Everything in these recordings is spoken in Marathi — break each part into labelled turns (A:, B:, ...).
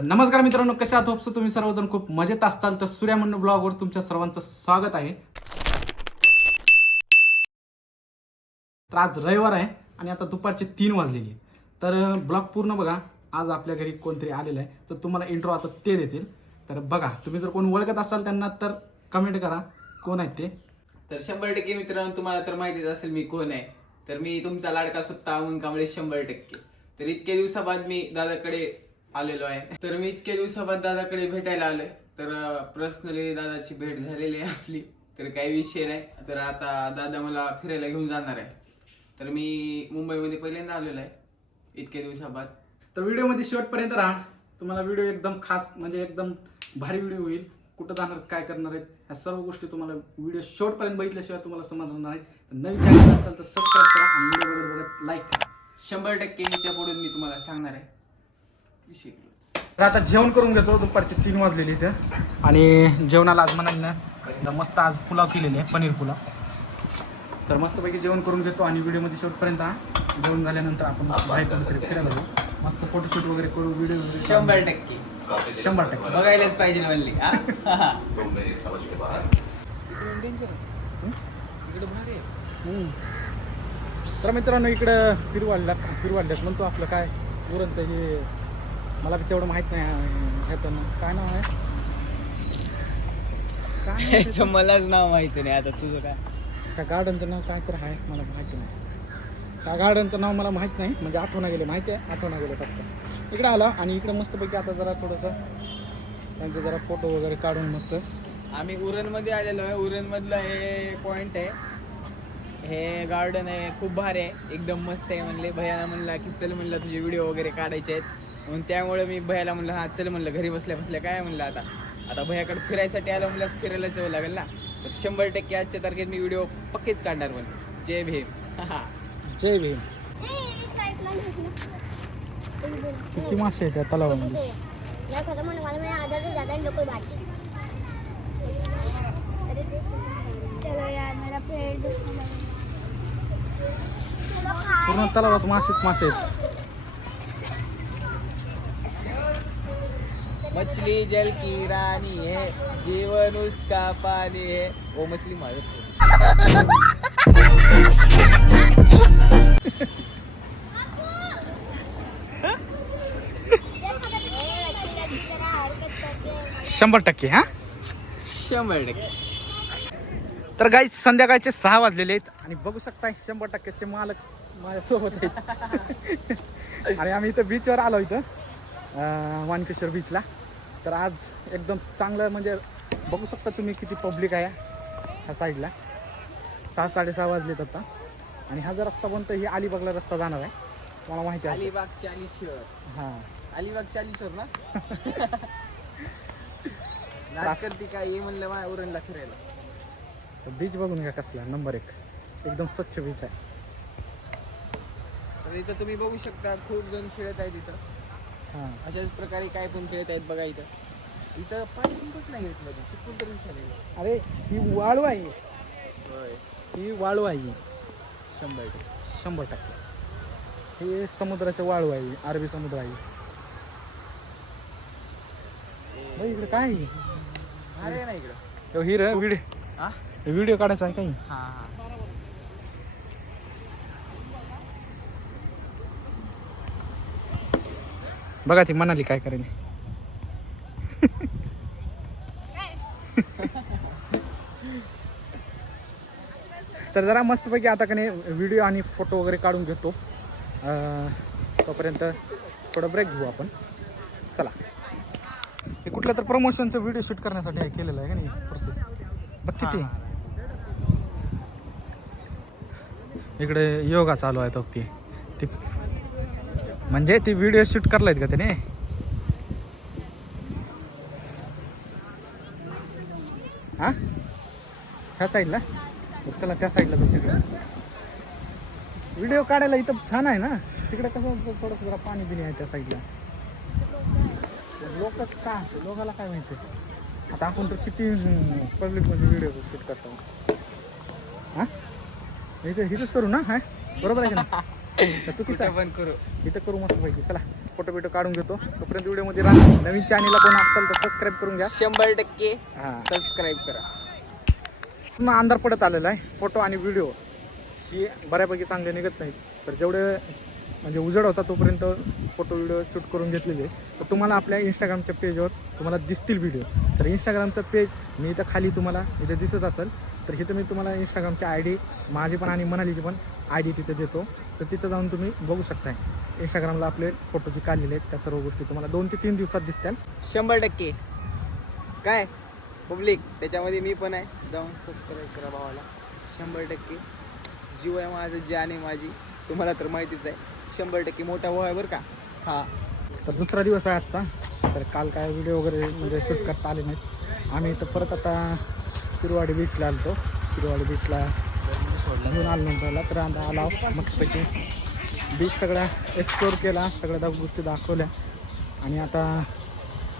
A: तर नमस्कार मित्रांनो कशा आहात? होपसो तुम्ही सर्वजण खूप मजेत असताल. तर सूर्या ब्लॉगवर तुमच्या सर्वांचं स्वागत आहे. तर आज रविवार आहे आणि आता दुपारचे तीन वाजलेली आहे. तर ब्लॉग पूर्ण बघा. आज आपल्या घरी कोणतरी आलेलं आहे. तर तुम्हाला इंट्रो आता ते देतील. तर बघा तुम्ही जर कोण ओळखत असाल त्यांना तर कमेंट करा. कोण आहेत ते?
B: तर शंभर टक्के मित्रांनो तुम्हाला तर माहितीच असेल मी कोण आहे. तर मी तुमचा लाडका सुत्ता अमन शंभर टक्के. तर इतके दिवसाबाद मी दादाकडे आलेलो आहे. तर मी इतके दिवसाबाद दादाकडे भेटायला आलोय. तर पर्सनली दादाची भेट झालेली आहे आपली. तर काही विषय नाही. तर आता दादा मला फिरायला घेऊन जाणार आहे. तर मी मुंबईमध्ये पहिल्यांदा आलेलो आहे. इतक्या दिवसाबाद.
A: तर व्हिडिओमध्ये शेवटपर्यंत राहा. तुम्हाला व्हिडिओ एकदम खास म्हणजे एकदम भारी व्हिडिओ होईल. कुठं जाणार आहेत, काय करणार आहेत ह्या सर्व गोष्टी तुम्हाला व्हिडिओ शेवटपर्यंत बघितल्याशिवाय तुम्हाला समजणार नाहीत. तर नवीन चॅनल असेल तर सबस्क्राईब करा आणि व्हिडिओ बघत बघत लाईक करा.
B: शंभर टक्के ह्याच्या पुढे मी तुम्हाला सांगणार आहे.
A: तर आता जेवण करून घेतो दुपारचे तीन वाजलेली इथं. आणि जेवणाला आज म्हणाल ना मस्त आज पुलाव केलेले आहे पनीर पुलाव. तर मस्तपैकी जेवण करून घेतो आणि व्हिडिओमध्ये शेवटपर्यंत जेवण झाल्यानंतर आपण बाहेर कुठेतरी फिरायला जाऊ. मस्त फोटोशूट वगैरे करू व्हिडिओ
B: शंभर टक्के.
A: शंभर टक्के.
B: बघायलाच पाहिजे म्हणली.
A: तर मित्रांनो इकडं फिरवाडला फिरवाडल्यात म्हणतो आपलं काय? उरणचं हे मला बी तेवढं माहीत नाही ह्याचं नाव. काय नाव आहे? काय नाव त्याचं?
B: मलाच नाव माहिती नाही आता तुझं काय?
A: त्या गार्डनचं नाव काय तर आहे मला माहिती नाही. त्या गार्डनचं नाव मला माहीत नाही म्हणजे आठवणा गेले माहिती आहे? आठवणा गेलं फक्त. इकडे आला आणि इकडे मस्तपैकी आता जरा थोडंसं त्यांचं जरा फोटो वगैरे काढून मस्त.
B: आम्ही उरणमध्ये आलेलो आहे उरणमधलं हे पॉइंट आहे. हे गार्डन आहे खूप भारी आहे एकदम मस्त आहे म्हणले. भैयाला म्हणला की चल म्हणलं तुझे व्हिडिओ वगैरे काढायचे आहेत. म्हणून त्यामुळे मी भयाला म्हणलं हा चल म्हणलं घरी बसल्या बसल्या काय म्हणलं आता? आता भयाकडे फिरायसाठी आलं म्हणलं फिरायलाच यावं लागेल ना? तर शंभर टक्के आजच्या तारखेत मी व्हिडिओ पक्केच काढणार पण जय भीम.
A: जय भीम. किती मासे आहेत त्या तलावामध्ये? पूर्ण तलावात मासेच मासे आहेत.
B: मछली जल की रानी है जीवन उसका पानी है। वो मछली मारत
A: शंभर टक्के हा?
B: शंभर टक्के।
A: तर गाई संध्याकाळचे सहा वाजलेले आहेत. आणि बघू शकताय शंभर टक्क्याचे मालक माझ्यासोबत आहेत. आणि आम्ही इथं बीचवर आलो इथं वानकेश्वर बीचला तर आज एकदम चांगलं म्हणजे बघू शकता तुम्ही किती पब्लिक आहे ह्या साईडला सहा साडेसहा वाजलेत आता. आणि हा जो रस्ता बनतो ही अलिबागला रस्ता जाणार आहे. मला माहिती आहे.
B: अलिबाग चालीश्वर
A: हां.
B: अलिबाग चालीश्वर ना? काय ये म्हणलं मा उरणला फिरायला.
A: तर बीच बघून घ्या कसला नंबर एक. एकदम स्वच्छ बीच आहे.
B: तर इथं तुम्ही बघू शकता खूप जण खेळत आहेत इथं.
A: हां
B: अशाच प्रकारे काय पण खेळत आहेत बघा इथं. इथं पाणी पण नाही येत मध्ये. चिकून तरी झाले.
A: अरे ही वाळू आहे.
B: होय.
A: ही वाळू आहे.
B: शंभर टक्के.
A: शंभर टक्के. हे समुद्राचे वाळू आहे अरबी समुद्र आहे. इकडे काय आहे?
B: अरे ना इकडं.
A: हिर व्हिडिओ
B: हा
A: व्हिडिओ काढायचा आहे काही
B: हा हा.
A: बघा ती म्हणाली काय करेल तर जरा मस्तपैकी आता का नाही व्हिडिओ आणि फोटो वगैरे काढून घेतो. तोपर्यंत थोडं ब्रेक घेऊ आपण. चला. हे कुठलं तर प्रमोशनचं व्हिडिओ शूट करण्यासाठी हे केलेलं आहे का नाही प्रोसेस बघ किती. इकडे योगा चालू आहे ती. ती म्हणजे ती व्हिडिओ शूट करलायत का त्याने? हा? ह्या साईडला चला त्या साईडला जाऊ तिकडे. व्हिडिओ काढायला इथं छान आहे ना? तिकडे कसं थोडंसं जरा पाणी बिणी आहे त्या साईडला लोक का? लोकाला काय माहिती? आता आपण तर किती पब्लिकमध्ये व्हिडिओ शूट करतो. हां? इथं इथंच करू ना? हाय? बरोबर आहे ना का चुकीचं आहे.
B: पण करू?
A: इथं करू मस्त पैकी. चला फोटो बिटो काढून घेतो. तोपर्यंत व्हिडिओमध्ये राहा. नवीन चॅनलला कोण असेल तर सबस्क्राईब करून घ्या.
B: शंभर टक्के
A: हां.
B: सबस्क्राईब करा.
A: पूर्ण अंधार पडत आलेला आहे. फोटो आणि व्हिडिओ ही बऱ्यापैकी चांगले निघत नाहीत. तर जेवढे म्हणजे उजेड होता तोपर्यंत फोटो व्हिडिओ शूट करून घेतलेले तर तुम्हाला आपल्या इंस्टाग्रामच्या पेजवर तुम्हाला दिसतील व्हिडिओ तर इंस्टाग्रामचं पेज मी इथं खाली तुम्हाला इथे दिसत असेल. तर इथं मी तुम्हाला इंस्टाग्रामची आय डी माझी पण आणि मनालीची पण आय डी तिथे देतो. तर तिथं जाऊन तुम्ही बघू शकताय. इंस्टाग्रामला आपले फोटो जे काढलेले आहेत त्या सर्व गोष्टी तुम्हाला दोन ते तीन दिवसात दिसतील
B: शंभर टक्के. काय? पब्लिक त्याच्यामध्ये मी पण आहे. जाऊन सबस्क्राईब करा भावाला. शंभर टक्के. जीव आहे माझं जान आहे माझी. तुम्हाला तर माहितीच आहे. शंभर टक्के मोठा भाऊ आहे बरं का? हा.
A: तर दुसरा दिवस आहे आजचा. तर काल काय व्हिडिओ वगैरे म्हणजे शूट करता आले नाहीत. आम्ही इथं परत आता तिरुवाडी बीचला आलतो. तिरुवाडी बीचला घेऊन आलो नंतरला. तर आता आला मस्तपैकी. बीच सगळा एक्सप्लोर केला. सगळ्या त्या गोष्टी दाखवल्या. आणि आता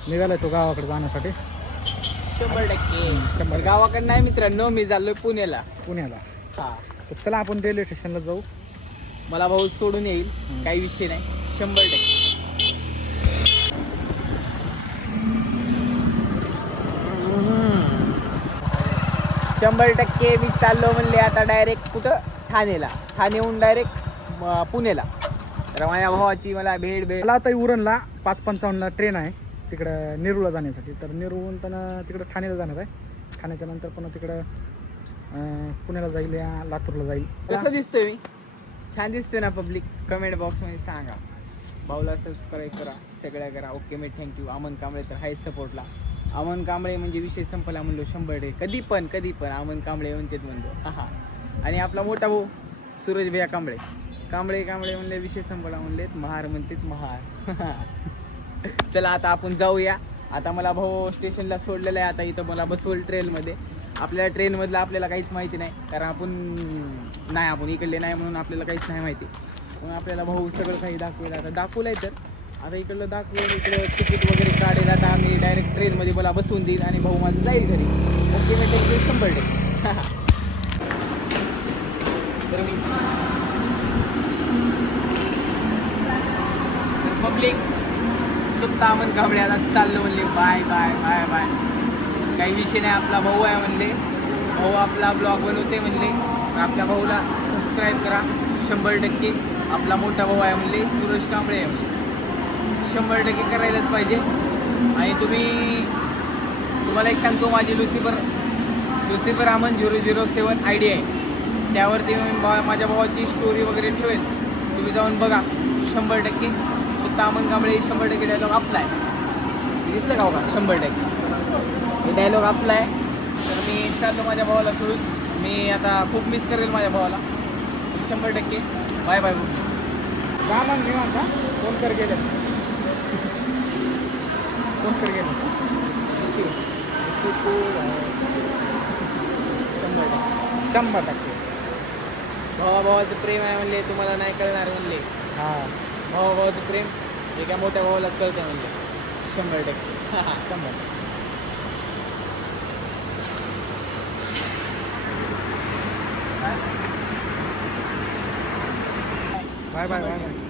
A: निघाला तो गावाकडे जाण्यासाठी.
B: शंभर टक्के. गावाकडे नाही मित्रांनो मी चाललोय पुण्याला.
A: पुण्याला.
B: हा.
A: तर चला आपण रेल्वे स्टेशनला जाऊ.
B: मला भाऊ सोडून येईल. काही विषय नाही. शंभर टक्के. शंभर टक्के मी चाललो म्हणले आता डायरेक्ट कुठं? ठाणेला. ठाणेहून डायरेक्ट पुण्याला तर माझ्या भावाची मला भेट भेट
A: मला आता उरणला पाच पंचावन्नला ट्रेन आहे. तिकडं नेरूळला जाण्यासाठी. तर नेरूळहून पण तिकडं ठाण्याला जाणार आहे. ठाण्याच्या नंतर पुन्हा तिकडं पुण्याला जाईल या लातूरला जाईल.
B: कसं दिसतोय मी? छान दिसतोय ना पब्लिक कमेंट बॉक्समध्ये सांगा. भाऊला सबस्क्राईब करा सगळ्या करा. ओके मी थँक्यू अमन कांबळे तर हाय सपोर्टला अमन कांबळे म्हणजे विषय संपला म्हणलो शंभर डे कधी पण कधी पण अमन कांबळे म्हणतात म्हणलो हा आणि आपला मोठा भाऊ सूरज भैया कांबळे. कांबळे कांबळे म्हणले विषय संपला म्हणलेत महार म्हणतात महार. चला आता आपण जाऊया. आता मला भाऊ स्टेशनला सोडलेलं आहे. आता इथं मला बसवल ट्रेनमध्ये. आपल्याला ट्रेनमधलं आपल्याला काहीच माहिती नाही. कारण आपण नाही आपण इकडले नाही म्हणून आपल्याला काहीच नाही माहिती. म्हणून आपल्याला भाऊ सगळं काही दाखवेल. आता दाखवलं आहे तर. आता इकडलं दाखवून इकडं तिकीट वगैरे काढेल. आता आम्ही डायरेक्ट ट्रेनमध्ये मला बसवून देईल आणि भाऊ माझं जाईल घरी. ओके मी शंभर टक्के तर मी पब्लिक सुद्धा अमन कांबळे आता चाललो म्हणले बाय बाय बाय बाय. काही विषय नाही आपला भाऊ आहे म्हणले. भाऊ आपला ब्लॉग बनवते म्हणले. आपल्या भाऊला सबस्क्राईब करा शंभर टक्के. आपला मोठा भाऊ आहे म्हणले सूरज कांबळे आहे म्हणले. शंभर टक्के करायलाच पाहिजे. आणि तुम्ही तुम्हाला एक सांगतो माझी Lucifer Lucifer Aman zero zero seven I D आहे. त्यावरती मी माझ्या भावाची स्टोरी वगैरे ठेवेल. तुम्ही जाऊन बघा. शंभर टक्के. सुद्धा अमन कांबळे शंभर टक्के डायलॉग आपला आहे. दिसलं का हो का? शंभर टक्के. हे डायलॉग आपला आहे. तर मी चाललो माझ्या भावाला सोडून. मी आता खूप मिस करेल माझ्या भावाला. शंभर टक्के. बाय बाय भाऊ
A: जा मग मी म्हणता फोन कर गेले कर गेले
B: शंभर टक्के.
A: शंभर टक्के.
B: भावा भावाचं प्रेम आहे म्हणले तुम्हाला नाही कळणार म्हणले.
A: हां.
B: भावा भावाचं प्रेम एका मोठ्या भावालाच कळतं म्हणले. शंभर टक्के.
A: शंभर टक्के. Bye bye bye bye.